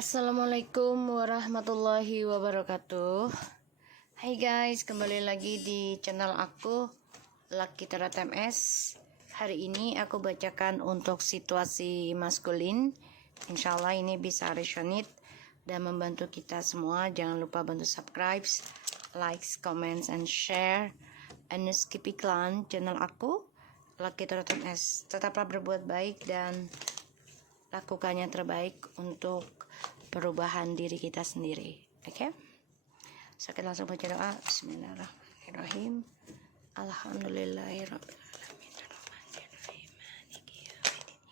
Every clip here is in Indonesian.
Assalamualaikum warahmatullahi wabarakatuh. Hai guys, kembali lagi di channel aku Lucky Tarot MS. Hari ini aku bacakan untuk situasi maskulin. Insyaallah ini bisa resonate dan membantu kita semua. Jangan lupa bantu subscribe, likes, comments, and share. And skip iklan channel aku Lucky Tarot MS. Tetaplah berbuat baik dan lakukan yang terbaik untuk perubahan diri kita sendiri. Oke? So, kita langsung baca doa. Bismillahirrahmanirrahim. Alhamdulillahirabbil alamin. Arrahmanirrahim. Maliki yaumiddin.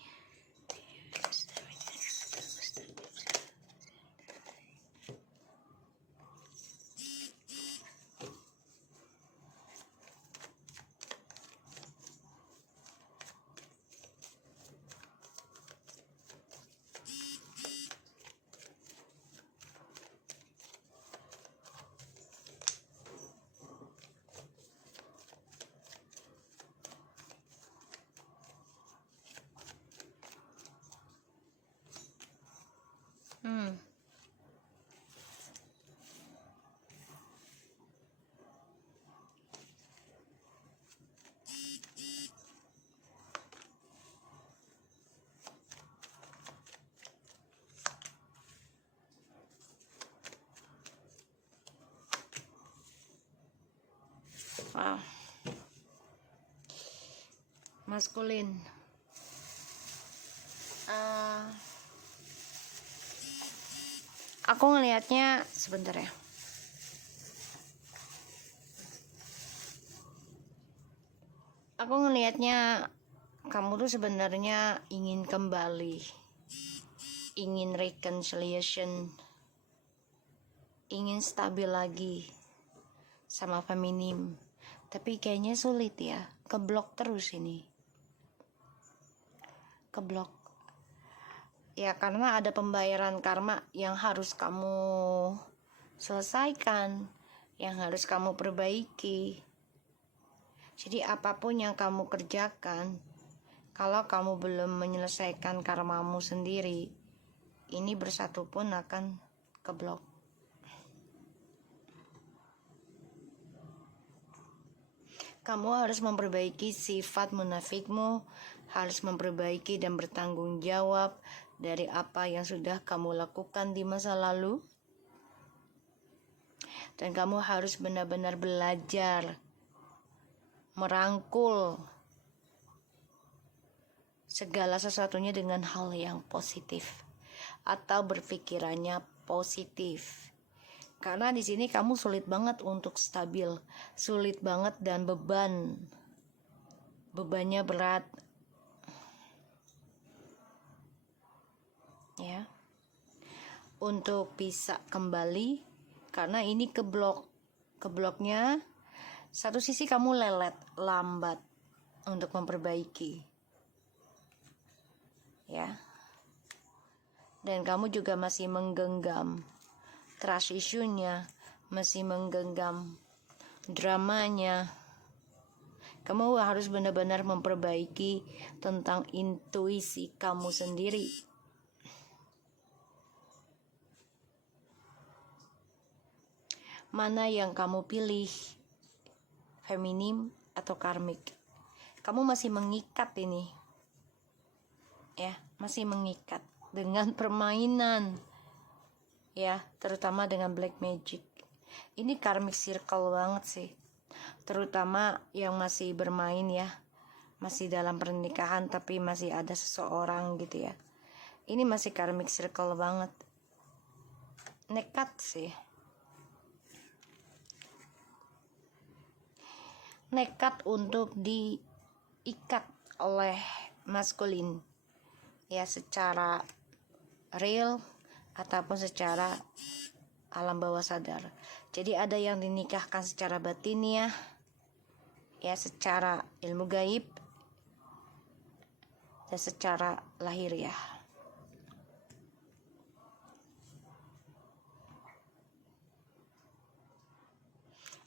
Wow. Maskulin. Aku ngelihatnya sebentar ya. Aku ngelihatnya kamu tuh sebenarnya ingin kembali, ingin reconciliation, ingin stabil lagi sama feminim. Tapi kayaknya sulit ya, keblok terus ini. Keblok. Ya karena ada pembayaran karma yang harus kamu selesaikan, yang harus kamu perbaiki. Jadi apapun yang kamu kerjakan, kalau kamu belum menyelesaikan karmamu sendiri, ini bersatu pun akan keblok. Kamu harus memperbaiki sifat munafikmu, harus memperbaiki dan bertanggung jawab dari apa yang sudah kamu lakukan di masa lalu. Dan kamu harus benar-benar belajar merangkul segala sesuatunya dengan hal yang positif atau berpikirannya positif. Karena di sini kamu sulit banget untuk stabil, sulit banget dan bebannya berat. Ya. Untuk bisa kembali karena ini kebloknya satu sisi kamu lambat untuk memperbaiki. Ya. Dan kamu juga masih menggenggam trust issue-nya, masih menggenggam dramanya. Kamu harus benar-benar memperbaiki tentang intuisi kamu sendiri. Mana yang kamu pilih, feminim atau karmik? Kamu masih mengikat ini. Ya, masih mengikat dengan permainan. Ya, terutama dengan black magic. Ini karmic circle banget sih. Terutama yang masih bermain ya. Masih dalam pernikahan tapi masih ada seseorang gitu ya. Ini masih karmic circle banget. Nekat sih. Nekat untuk diikat oleh maskulin. Ya, secara real ataupun secara alam bawah sadar. Jadi ada yang dinikahkan secara batiniah, ya secara ilmu gaib, dan secara lahiriah.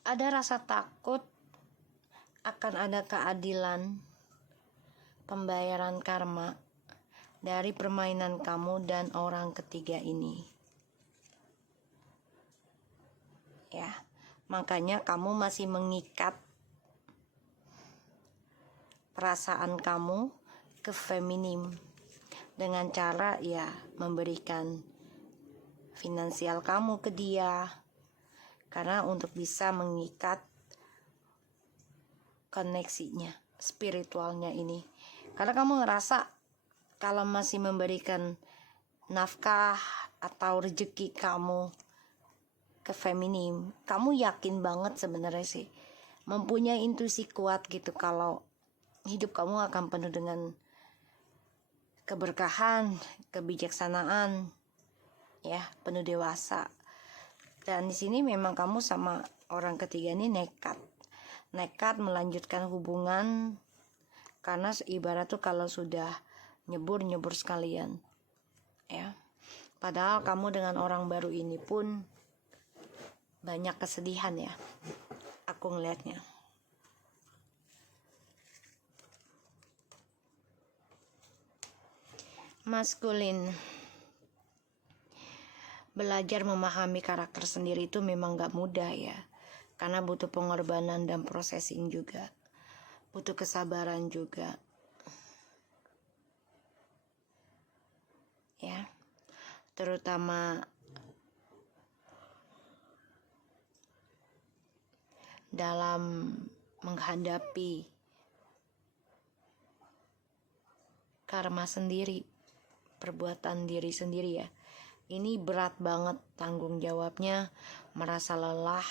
Ada rasa takut akan ada keadilan, pembayaran karma, dari permainan kamu dan orang ketiga ini. Ya, makanya kamu masih mengikat perasaan kamu ke feminim dengan cara ya memberikan finansial kamu ke dia, karena untuk bisa mengikat koneksinya, spiritualnya ini. Karena kamu ngerasa kalau masih memberikan nafkah atau rezeki kamu ke feminim, kamu yakin banget sebenarnya sih, mempunyai intuisi kuat gitu kalau hidup kamu akan penuh dengan keberkahan, kebijaksanaan, ya, penuh dewasa. Dan di sini memang kamu sama orang ketiga ini nekat melanjutkan hubungan, karena ibarat tuh kalau sudah nyebur sekalian, ya. Padahal kamu dengan orang baru ini pun banyak kesedihan ya, aku ngelihatnya. Maskulin, belajar memahami karakter sendiri itu memang gak mudah ya, karena butuh pengorbanan dan processing juga, butuh kesabaran juga, ya, terutama dalam menghadapi karma sendiri, perbuatan diri sendiri ya. Ini berat banget tanggung jawabnya, merasa lelah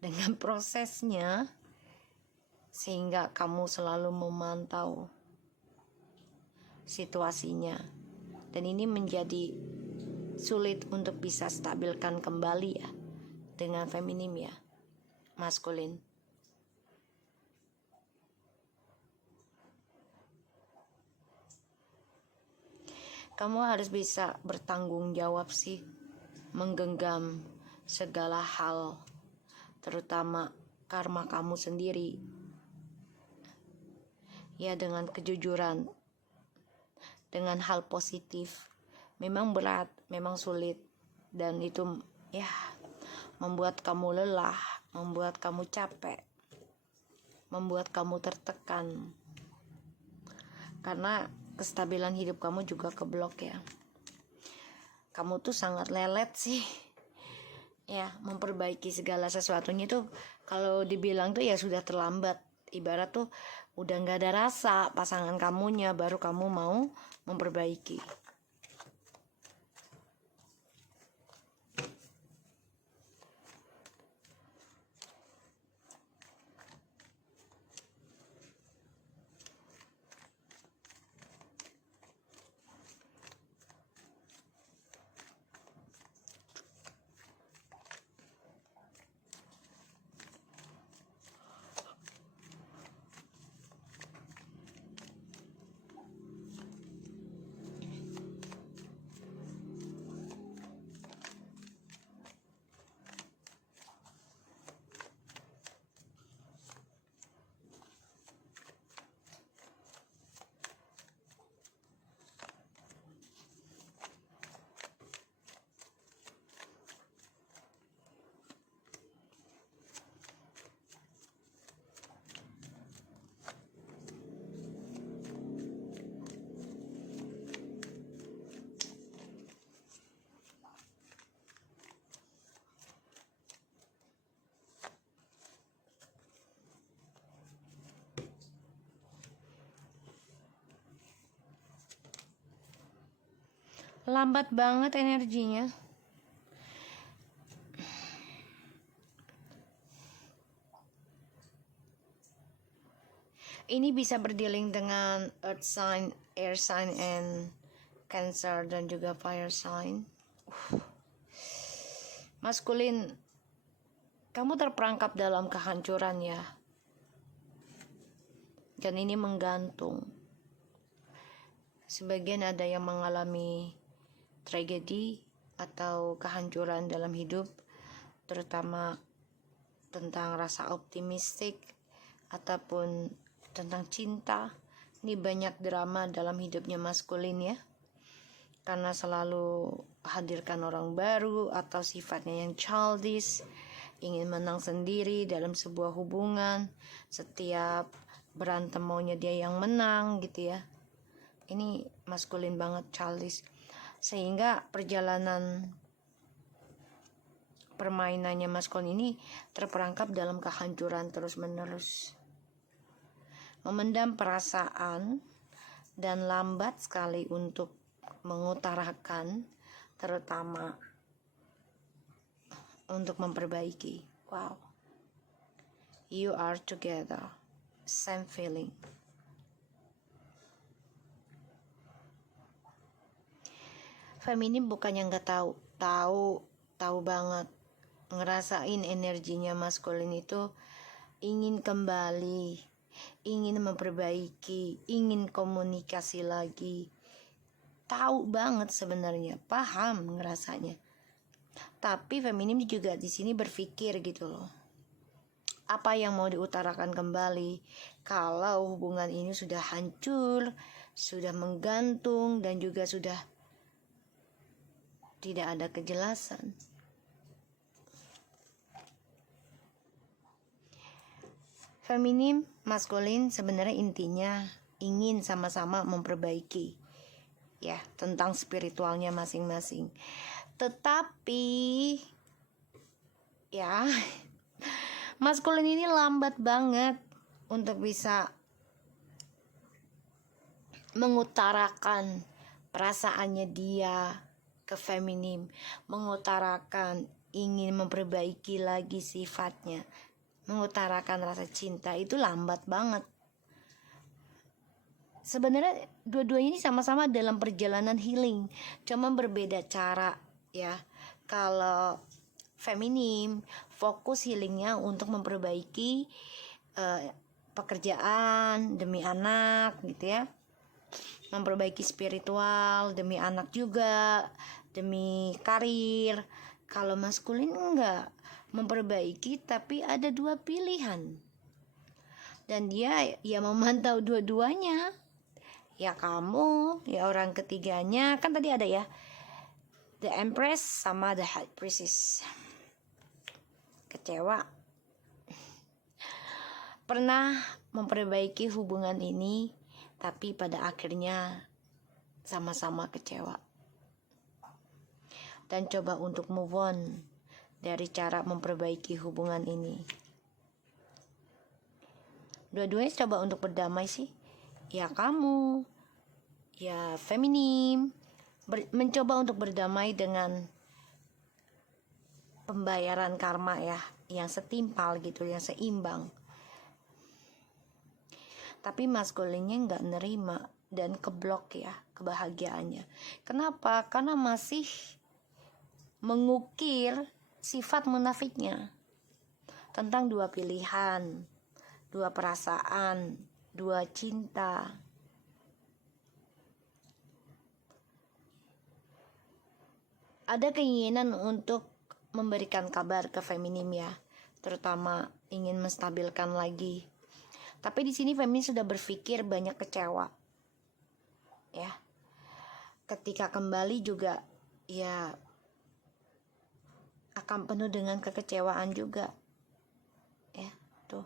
dengan prosesnya, sehingga kamu selalu memantau situasinya. Dan ini menjadi sulit untuk bisa stabilkan kembali ya dengan feminim ya, maskulin. Kamu harus bisa bertanggung jawab sih, menggenggam segala hal, terutama karma kamu sendiri. Ya, dengan kejujuran, dengan hal positif. Memang berat, memang sulit, dan itu ya membuat kamu lelah, membuat kamu capek, membuat kamu tertekan. Karena kestabilan hidup kamu juga keblok ya. Kamu tuh sangat lelet sih, ya, memperbaiki segala sesuatunya tuh kalau dibilang tuh ya sudah terlambat. Ibarat tuh udah gak ada rasa pasangan kamunya, baru kamu mau memperbaiki. Lambat banget energinya. Ini bisa berdealing dengan earth sign, air sign, and cancer, dan juga fire sign. Maskulin, kamu terperangkap dalam kehancuran ya. Dan ini menggantung. Sebagian ada yang mengalami tragedi atau kehancuran dalam hidup, terutama tentang rasa optimistik ataupun tentang cinta. Ini Ini banyak drama dalam hidupnya maskulin ya, karena selalu hadirkan orang baru atau sifatnya yang childish, ingin menang sendiri dalam sebuah hubungan. Setiap berantem maunya dia yang menang gitu ya. Ini maskulin banget, childish. Sehingga perjalanan permainannya maskulin ini terperangkap dalam kehancuran terus-menerus. Memendam perasaan dan lambat sekali untuk mengutarakan, terutama untuk memperbaiki. Wow, you are together, same feeling. Feminim bukannya nggak tahu banget, ngerasain energinya maskulin itu, ingin kembali, ingin memperbaiki, ingin komunikasi lagi. Tahu banget sebenarnya, paham ngerasanya. Tapi feminim juga di sini berpikir gitu loh. Apa yang mau diutarakan kembali kalau hubungan ini sudah hancur, sudah menggantung, dan juga sudah tidak ada kejelasan. Feminim, maskulin sebenarnya intinya ingin sama-sama memperbaiki ya tentang spiritualnya masing-masing. Tetapi ya maskulin ini lambat banget untuk bisa mengutarakan perasaannya dia ke feminim, mengutarakan ingin memperbaiki lagi sifatnya, mengutarakan rasa cinta, itu lambat banget. Sebenarnya dua-duanya ini sama-sama dalam perjalanan healing, cuma berbeda cara ya. Kalau feminim fokus healingnya untuk memperbaiki pekerjaan demi anak gitu ya, memperbaiki spiritual demi anak juga, demi karir. Kalau maskulin enggak, memperbaiki tapi ada dua pilihan, dan dia ya memantau dua-duanya. Ya kamu, ya orang ketiganya, kan tadi ada ya The Empress sama The High Priestess. Kecewa. Pernah memperbaiki hubungan ini, tapi pada akhirnya sama-sama kecewa. Dan coba untuk move on dari cara memperbaiki hubungan ini. Dua-duanya coba untuk berdamai sih. Ya kamu, ya feminim, mencoba untuk berdamai dengan pembayaran karma ya, yang setimpal gitu, yang seimbang. Tapi maskulinnya nggak nerima dan keblok ya kebahagiaannya. Kenapa? Karena masih mengukir sifat munafiknya tentang dua pilihan, dua perasaan, dua cinta. Ada keinginan untuk memberikan kabar ke feminim ya, terutama ingin menstabilkan lagi. Tapi di sini feminim sudah berpikir banyak kecewa. Ya. Ketika kembali juga ya akan penuh dengan kekecewaan juga. Ya, tuh.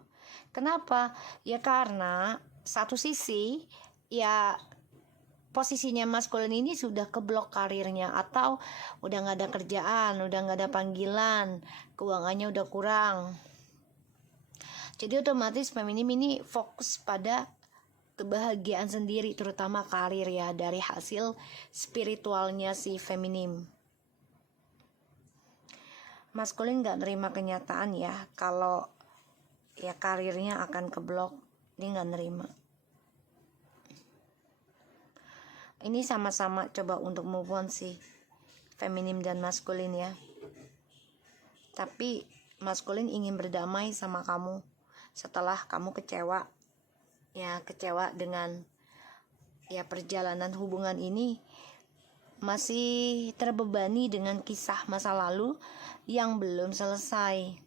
Kenapa? Ya karena satu sisi ya posisinya maskulin ini sudah keblok karirnya, atau udah gak ada kerjaan, udah gak ada panggilan, keuangannya udah kurang. Jadi otomatis feminim ini fokus pada kebahagiaan sendiri, terutama karir ya, dari hasil spiritualnya si feminim. Maskulin gak nerima kenyataan ya kalau ya karirnya akan keblok, dia gak nerima. Ini sama-sama coba untuk move on sih, feminim dan maskulin ya. Tapi maskulin ingin berdamai sama kamu setelah kamu kecewa. Ya kecewa dengan ya perjalanan hubungan ini, masih terbebani dengan kisah masa lalu yang belum selesai.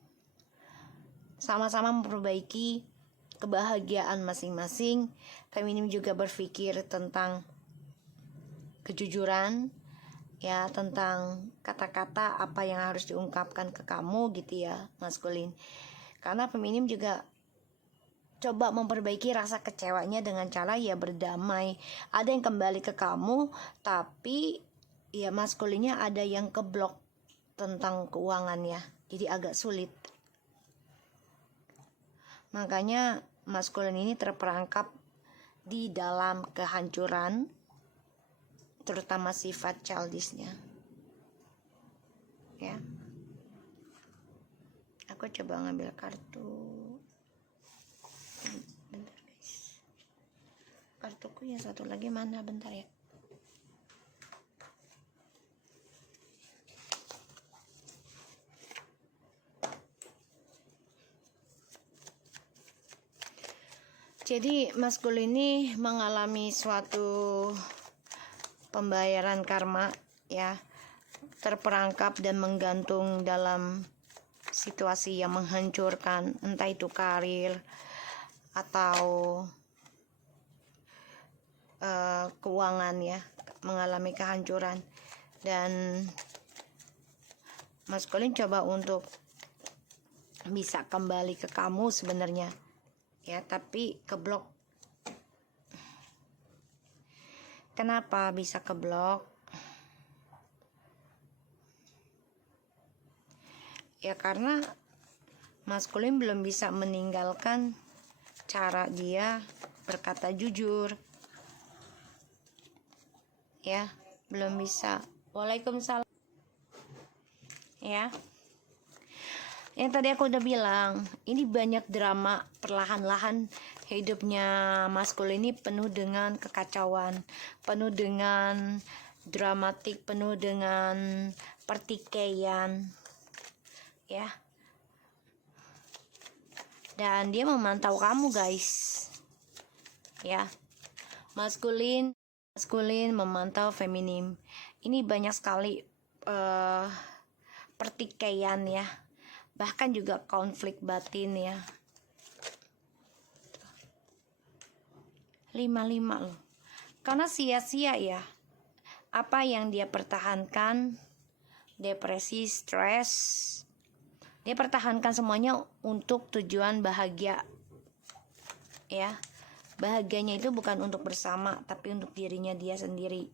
Sama-sama memperbaiki kebahagiaan masing-masing. Feminim juga berpikir tentang kejujuran, ya, tentang kata-kata apa yang harus diungkapkan ke kamu gitu ya, maskulin. Karena feminim juga coba memperbaiki rasa kecewanya dengan cara ya berdamai. Ada yang kembali ke kamu, tapi ya maskulinnya ada yang keblok tentang keuangan ya. Jadi agak sulit. Makanya maskulin ini terperangkap di dalam kehancuran, terutama sifat childishnya. Ya. Aku coba ngambil kartu. Bentar guys. Kartuku yang satu lagi mana? Bentar ya. Jadi maskulin ini mengalami suatu pembayaran karma ya, terperangkap dan menggantung dalam situasi yang menghancurkan, entah itu karir atau keuangan ya, mengalami kehancuran. Dan maskulin coba untuk bisa kembali ke kamu sebenarnya ya, tapi keblok. Kenapa bisa keblok? Ya karena maskulin belum bisa meninggalkan cara dia berkata jujur. Ya, belum bisa. Waalaikumsalam. Ya. Yang tadi aku udah bilang, ini banyak drama perlahan-lahan hidupnya maskulin ini penuh dengan kekacauan, penuh dengan dramatik, penuh dengan pertikaian. Ya. Dan dia memantau kamu, guys. Ya. Maskulin memantau feminim. Ini banyak sekali pertikaian ya. Bahkan juga konflik batin ya. 5-5 loh. Karena sia-sia ya. Apa yang dia pertahankan, depresi, stres, dia pertahankan semuanya untuk tujuan bahagia. Ya. Bahagianya itu bukan untuk bersama, tapi untuk dirinya dia sendiri.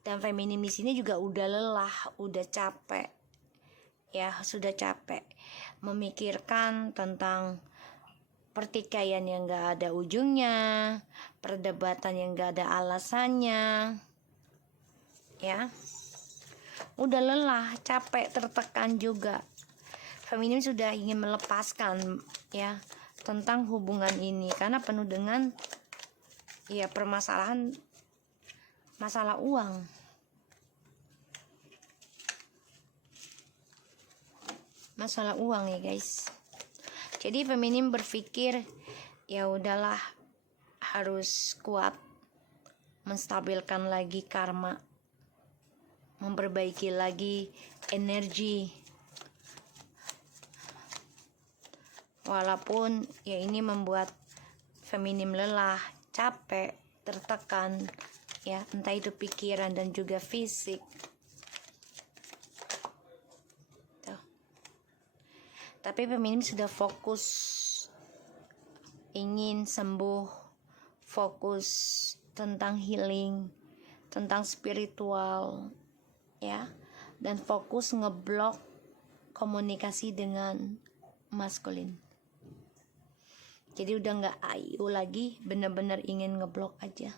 Dan feminim di sini juga udah lelah, udah capek. Ya, sudah capek memikirkan tentang pertikaian yang gak ada ujungnya, perdebatan yang gak ada alasannya. Ya. Udah lelah, capek, tertekan juga. Feminim sudah ingin melepaskan ya tentang hubungan ini karena penuh dengan ya permasalahan, masalah uang. Masalah uang ya guys. Jadi feminim berpikir ya udahlah, harus kuat, menstabilkan lagi karma, memperbaiki lagi energi. Walaupun ya ini membuat feminim lelah, capek, tertekan ya, entah itu pikiran dan juga fisik. Tapi feminim sudah fokus ingin sembuh, fokus tentang healing, tentang spiritual ya, dan fokus ngeblok komunikasi dengan maskulin. Jadi udah nggak ayu lagi, bener-bener ingin ngeblok aja.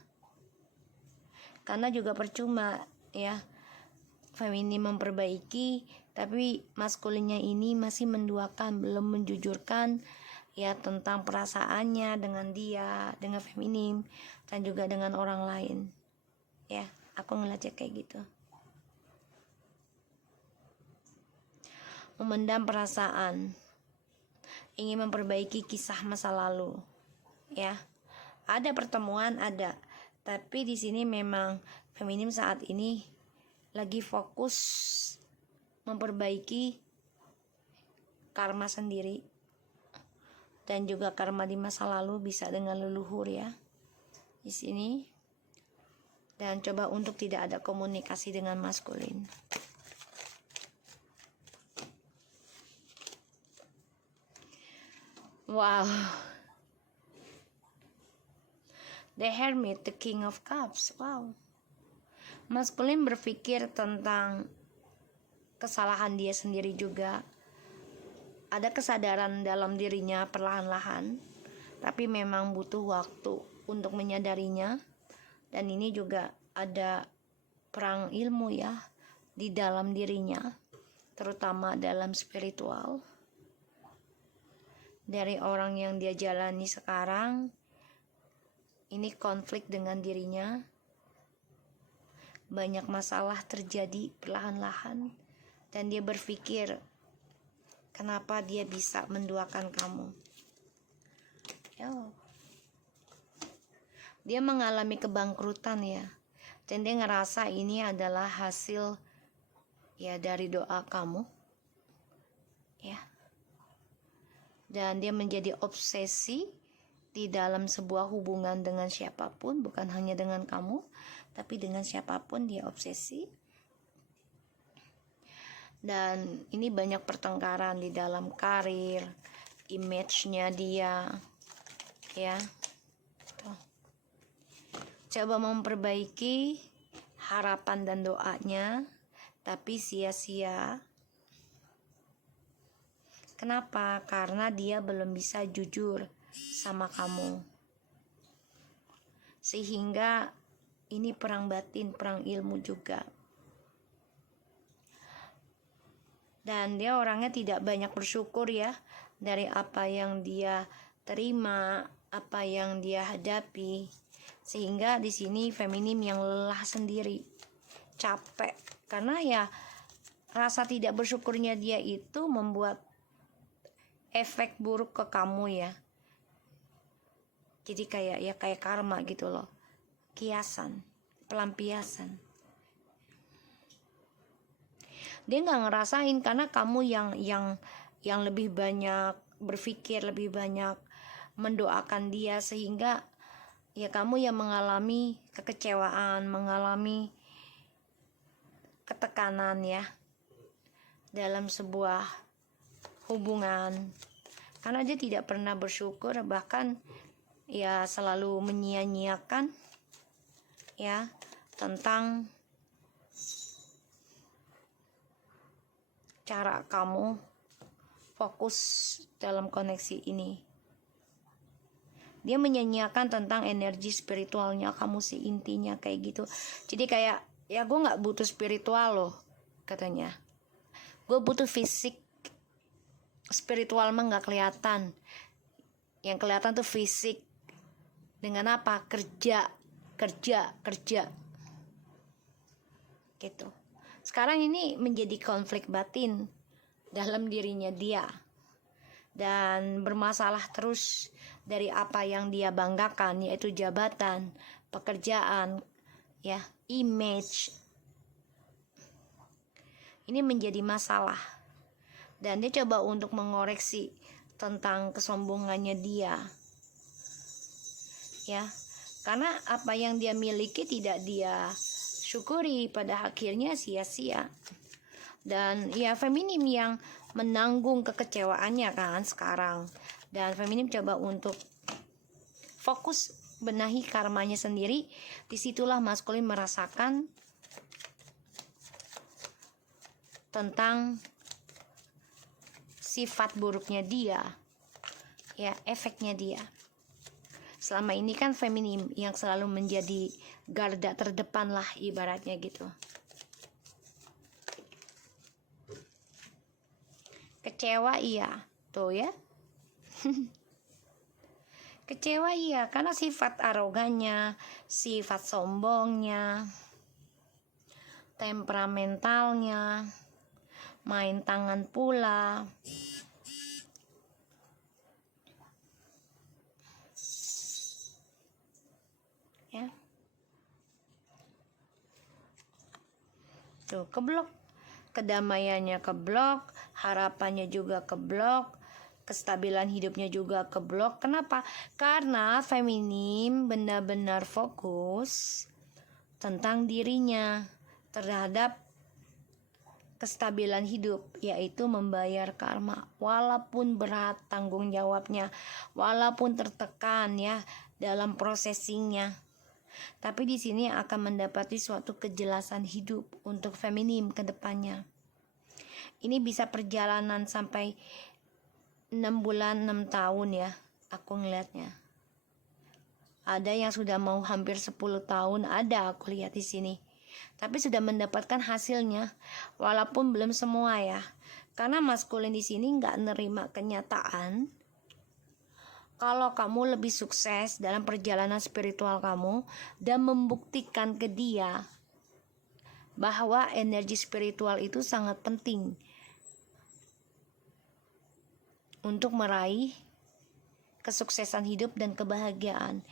Karena juga percuma ya, feminim memperbaiki tapi maskulinnya ini masih menduakan, belum menjujurkan ya tentang perasaannya dengan dia, dengan feminim, dan juga dengan orang lain. Ya, aku ngeliatnya kayak gitu. Memendam perasaan, ingin memperbaiki kisah masa lalu. Ya. Ada pertemuan, ada. Tapi di sini memang feminim saat ini lagi fokus memperbaiki karma sendiri dan juga karma di masa lalu, bisa dengan leluhur ya di sini. Dan coba untuk tidak ada komunikasi dengan maskulin. Wow. The Hermit, the King of Cups. Wow. Maskulin berpikir tentang kesalahan dia sendiri juga. Ada kesadaran dalam dirinya perlahan-lahan, tapi memang butuh waktu untuk menyadarinya. Dan ini juga ada perang ilmu ya di dalam dirinya, terutama dalam spiritual. Dari orang yang dia jalani sekarang, ini konflik dengan dirinya. Banyak masalah terjadi perlahan-lahan, dan dia berpikir, kenapa dia bisa menduakan kamu? Dia mengalami kebangkrutan ya, dan dia ngerasa ini adalah hasil ya dari doa kamu, ya. Dan dia menjadi obsesi di dalam sebuah hubungan dengan siapapun, bukan hanya dengan kamu, tapi dengan siapapun dia obsesi. Dan ini banyak pertengkaran di dalam karir, image-nya dia, ya. Tuh. Coba memperbaiki harapan dan doanya, tapi sia-sia. Kenapa? Karena dia belum bisa jujur sama kamu. Sehingga ini perang batin, perang ilmu juga. Dan dia orangnya tidak banyak bersyukur ya dari apa yang dia terima, apa yang dia hadapi. Sehingga di sini feminim yang lelah sendiri, capek. Karena ya rasa tidak bersyukurnya dia itu membuat efek buruk ke kamu ya. Jadi kayak karma gitu loh. Kiasan, pelampiasan. Dia nggak ngerasain karena kamu yang lebih banyak berpikir, lebih banyak mendoakan dia, sehingga ya kamu yang mengalami kekecewaan, mengalami ketekanan ya dalam sebuah hubungan. Karena dia tidak pernah bersyukur, bahkan ya selalu menyia-nyiakan ya tentang cara kamu fokus dalam koneksi ini. Dia menyanyiakan tentang energi spiritualnya kamu sih, intinya kayak gitu. Jadi kayak ya gue nggak butuh spiritual loh katanya, gue butuh fisik. Spiritual mah nggak kelihatan, yang kelihatan tuh fisik. Dengan apa? Kerja gitu. Sekarang ini menjadi konflik batin dalam dirinya dia, dan bermasalah terus dari apa yang dia banggakan, yaitu jabatan, pekerjaan, ya, image. Ini menjadi masalah, dan dia coba untuk mengoreksi tentang kesombongannya dia, ya, karena apa yang dia miliki tidak dia syukuri, pada akhirnya sia-sia. Dan ya feminim yang menanggung kekecewaannya kan sekarang, dan feminim coba untuk fokus benahi karmanya sendiri. Disitulah maskulin merasakan tentang sifat buruknya dia, ya, efeknya dia. Selama ini kan feminim yang selalu menjadi garda terdepan lah ibaratnya gitu. Kecewa iya, tuh ya. Kecewa iya karena sifat arogannya, sifat sombongnya, temperamentalnya, main tangan pula. Ya. Tuh, keblok. Kedamaiannya keblok, harapannya juga keblok, kestabilan hidupnya juga keblok. Kenapa? Karena feminim benar-benar fokus tentang dirinya terhadap kestabilan hidup, yaitu membayar karma. Walaupun berat tanggung jawabnya, walaupun tertekan ya dalam processingnya, tapi di sini akan mendapati suatu kejelasan hidup untuk feminim ke depannya. Ini bisa perjalanan sampai 6 bulan, 6 tahun ya, aku ngelihatnya. Ada yang sudah mau hampir 10 tahun, ada aku lihat di sini. Tapi sudah mendapatkan hasilnya, walaupun belum semua ya. Karena maskulin di sini nggak nerima kenyataan kalau kamu lebih sukses dalam perjalanan spiritual kamu dan membuktikan ke dia bahwa energi spiritual itu sangat penting untuk meraih kesuksesan hidup dan kebahagiaan.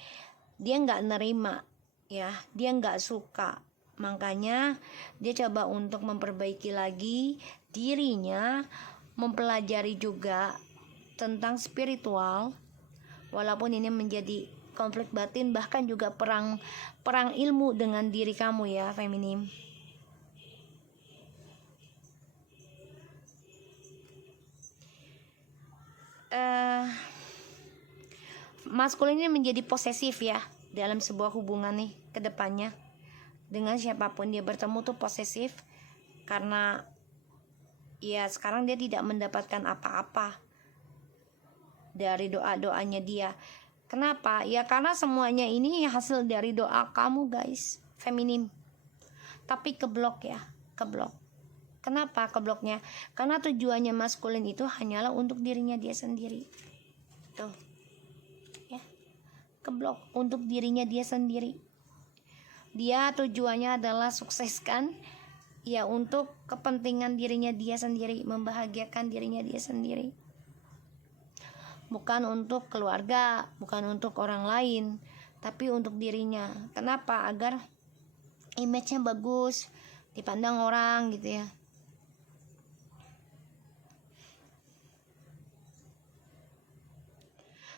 Dia nggak nerima ya, dia nggak suka. Makanya dia coba untuk memperbaiki lagi dirinya, mempelajari juga tentang spiritual, walaupun ini menjadi konflik batin, bahkan juga perang ilmu dengan diri kamu ya feminim. Maskulin ini menjadi posesif ya dalam sebuah hubungan nih ke depannya. Dengan siapapun dia bertemu tuh posesif, karena ya sekarang dia tidak mendapatkan apa-apa dari doa-doanya dia. Kenapa? Ya karena semuanya ini hasil dari doa kamu guys, feminim. Tapi keblok ya, keblok. Kenapa kebloknya? Karena tujuannya maskulin itu hanyalah untuk dirinya dia sendiri. Tuh. Ya. Keblok untuk dirinya dia sendiri. Dia tujuannya adalah sukseskan ya untuk kepentingan dirinya dia sendiri, membahagiakan dirinya dia sendiri. Bukan untuk keluarga, bukan untuk orang lain, tapi untuk dirinya. Kenapa? Agar image-nya bagus, dipandang orang gitu ya.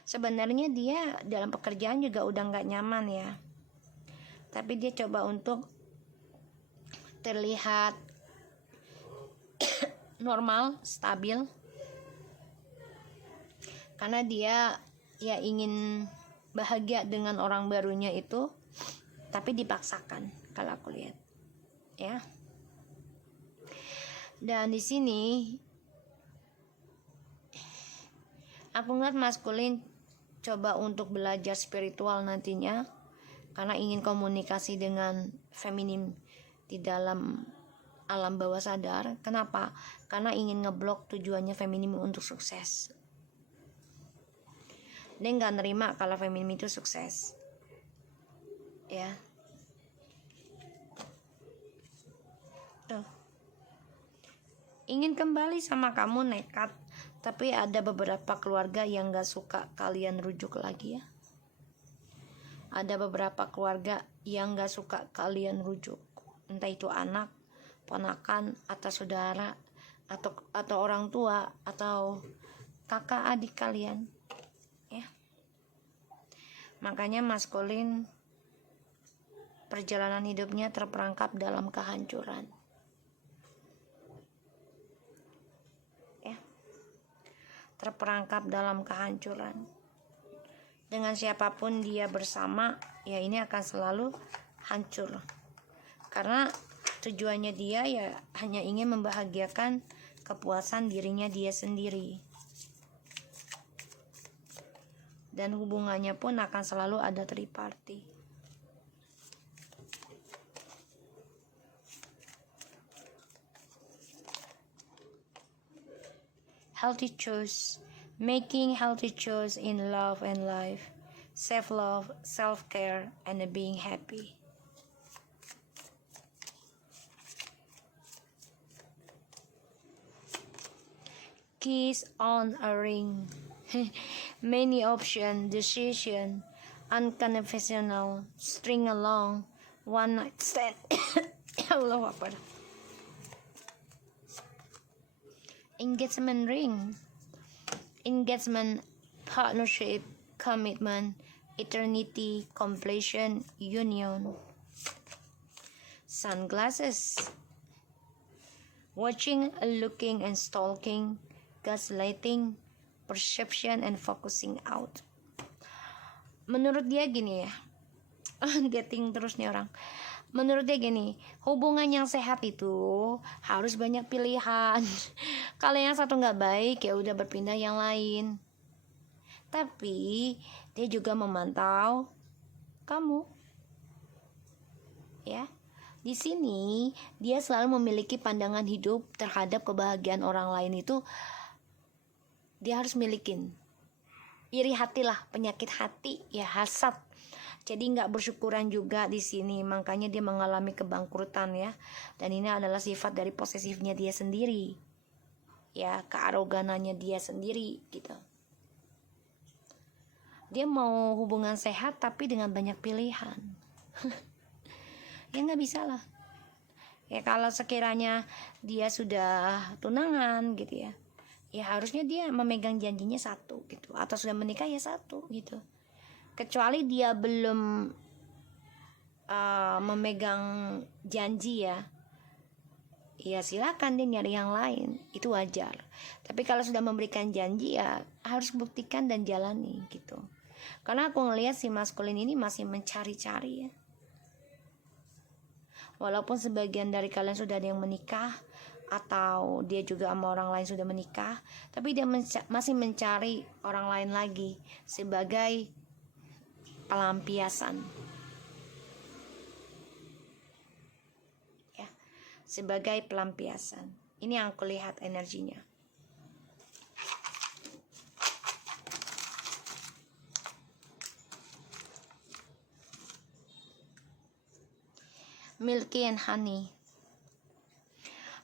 Sebenarnya dia dalam pekerjaan juga udah nggak nyaman ya. Tapi dia coba untuk terlihat normal, stabil. Karena dia ya ingin bahagia dengan orang barunya itu, tapi dipaksakan kalau aku lihat. Ya. Dan di sini aku ngeliat maskulin coba untuk belajar spiritual nantinya, karena ingin komunikasi dengan feminim di dalam alam bawah sadar. Kenapa? Karena ingin ngeblok tujuannya feminim untuk sukses. Dia nggak nerima kalau feminim itu sukses. Ya. Tuh. Ingin kembali sama kamu nekat, tapi ada beberapa keluarga yang nggak suka kalian rujuk lagi ya. Ada beberapa keluarga yang gak suka kalian rujuk, entah itu anak, ponakan, atau saudara, atau orang tua, atau kakak adik kalian ya. Makanya maskulin perjalanan hidupnya terperangkap dalam kehancuran ya, terperangkap dalam kehancuran. Dengan siapapun dia bersama, ya ini akan selalu hancur. Karena tujuannya dia ya hanya ingin membahagiakan kepuasan dirinya dia sendiri. Dan hubungannya pun akan selalu ada triparty. Healthy choice. Making healthy choice in love and life, self-love, self-care, and being happy. Kiss on a ring. Many option, decision, unconventional, string along, one night stand. Allah Akbar. Engagement ring. engagement, partnership, commitment, eternity, completion, union. Sunglasses. Watching, looking, and stalking, gaslighting, perception, and focusing out. Menurut dia gini ya, dating terus nih orang. Menurut dia gini, hubungan yang sehat itu harus banyak pilihan. Kalau yang satu nggak baik, ya udah berpindah yang lain. Tapi dia juga memantau kamu, ya. Di sini dia selalu memiliki pandangan hidup terhadap kebahagiaan orang lain itu dia harus milikin. Iri hati lah, penyakit hati, ya hasad. Jadi nggak bersyukuran juga di sini, makanya dia mengalami kebangkrutan ya. Dan ini adalah sifat dari posesifnya dia sendiri, ya, kearoganannya dia sendiri gitu. Dia mau hubungan sehat tapi dengan banyak pilihan. Ya nggak bisa lah. Ya kalau sekiranya dia sudah tunangan gitu ya, ya harusnya dia memegang janjinya satu gitu, atau sudah menikah ya satu gitu. Kecuali dia belum memegang janji ya silakan dia nyari yang lain, itu wajar. Tapi kalau sudah memberikan janji ya harus buktikan dan jalani gitu. Karena aku ngelihat si maskulin ini masih mencari-cari ya. Walaupun sebagian dari kalian sudah ada yang menikah, atau dia juga sama orang lain sudah menikah, tapi dia masih mencari orang lain lagi sebagai pelampiasan, ya, sebagai pelampiasan. Ini yang aku lihat energinya. Milky and honey.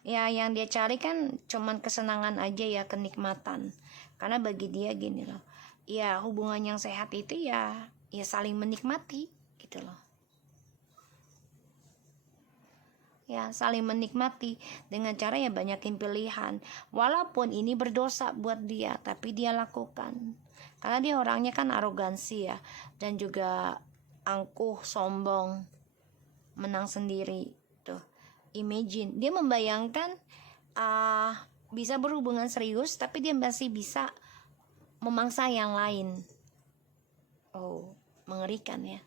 Ya yang dia cari kan cuman kesenangan aja ya, kenikmatan. Karena bagi dia gini loh, ya hubungan yang sehat itu ya saling menikmati gitu loh. Ya saling menikmati dengan cara ya banyakin pilihan. Walaupun ini berdosa buat dia, tapi dia lakukan. Karena dia orangnya kan arogansi ya, dan juga angkuh, sombong, menang sendiri tuh. Imagine dia membayangkan bisa berhubungan serius tapi dia masih bisa memangsa yang lain. Oh, mengerikan ya.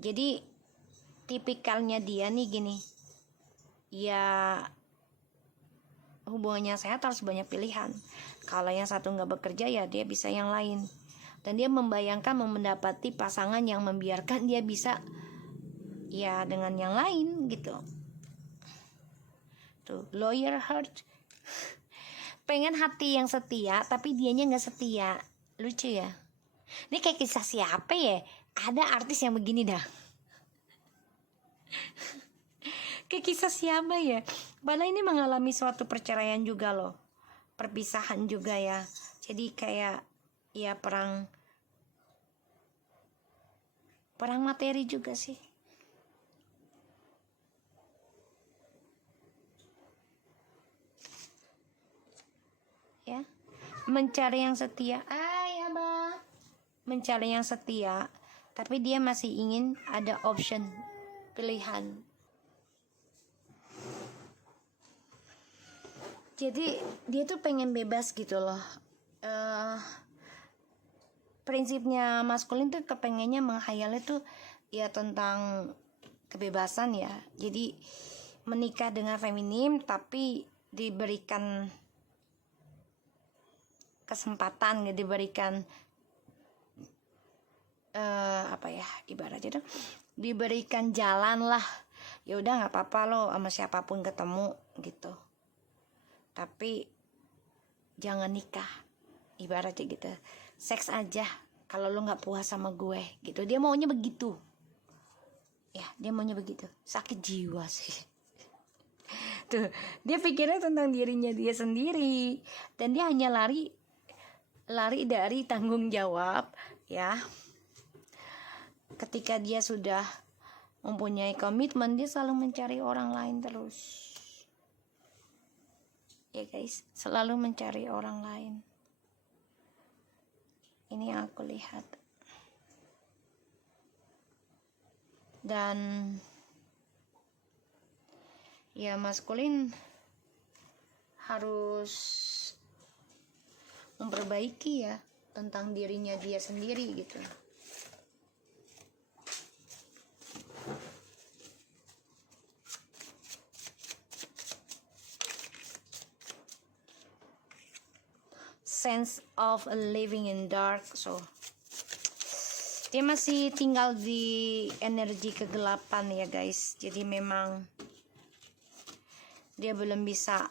Jadi tipikalnya dia nih gini, ya hubungannya sehat harus banyak pilihan. Kalau yang satu nggak bekerja ya dia bisa yang lain. Dan dia membayangkan mendapati pasangan yang membiarkan dia bisa ya dengan yang lain gitu. Tuh, lawyer heart. Pengen hati yang setia tapi dianya nggak setia. Lucu ya. Ini kayak kisah siapa ya? Ada artis yang begini dah. Kayak kisah siapa ya? Padahal ini mengalami suatu perceraian juga loh, perpisahan juga ya. Jadi kayak ya perang materi juga sih. Ya, mencari yang setia. Ya bang, mencari yang setia, tapi dia masih ingin ada option, pilihan. Jadi dia tuh pengen bebas gitu loh. Prinsipnya maskulin tuh kepengennya menghayalnya tuh ya tentang kebebasan ya. Jadi menikah dengan feminim tapi diberikan kesempatan, diberikan apa ya ibaratnya tuh, diberikan jalan lah. Ya udah nggak apa-apa lo sama siapapun ketemu gitu, tapi jangan nikah, ibaratnya gitu. Seks aja kalau lo nggak puas sama gue gitu. Dia maunya begitu ya, dia maunya begitu. Sakit jiwa sih. Tuh, dia pikirnya tentang dirinya dia sendiri, dan dia hanya lari dari tanggung jawab ya. Ketika dia sudah mempunyai komitmen, dia selalu mencari orang lain terus. Ya guys, selalu mencari orang lain. Ini yang aku lihat. Dan ya maskulin harus memperbaiki ya tentang dirinya dia sendiri gitu. Sense of living in dark, so dia masih tinggal di energi kegelapan ya guys. Jadi memang dia belum bisa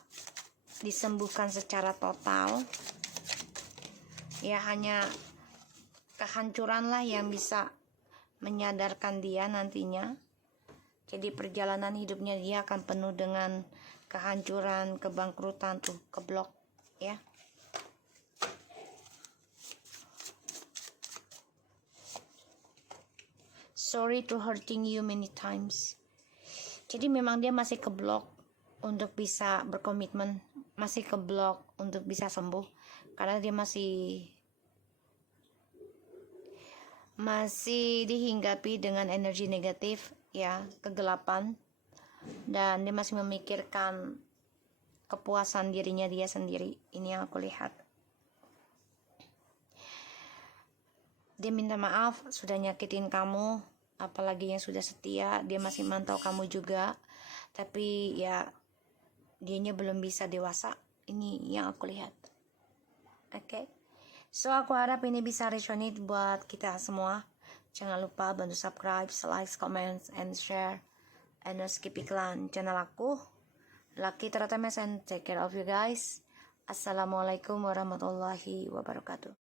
disembuhkan secara total ya, hanya kehancuran lah yang bisa menyadarkan dia nantinya. Jadi perjalanan hidupnya dia akan penuh dengan kehancuran, kebangkrutan, tuh keblok ya. Sorry to hurting you many times. Jadi memang dia masih keblok untuk bisa berkomitmen, masih keblok untuk bisa sembuh, karena dia masih dihinggapi dengan energi negatif ya, kegelapan, dan dia masih memikirkan kepuasan dirinya dia sendiri. Ini yang aku lihat. Dia minta maaf sudah nyakitin kamu, apalagi yang sudah setia. Dia masih mantau kamu juga, tapi ya dianya belum bisa dewasa. Ini yang aku lihat. Oke. So aku harap ini bisa resonate buat kita semua. Jangan lupa bantu subscribe, like, comment, and share. And skip iklan channel aku, Lucky Tara TMS, and take care of you guys. Assalamualaikum warahmatullahi wabarakatuh.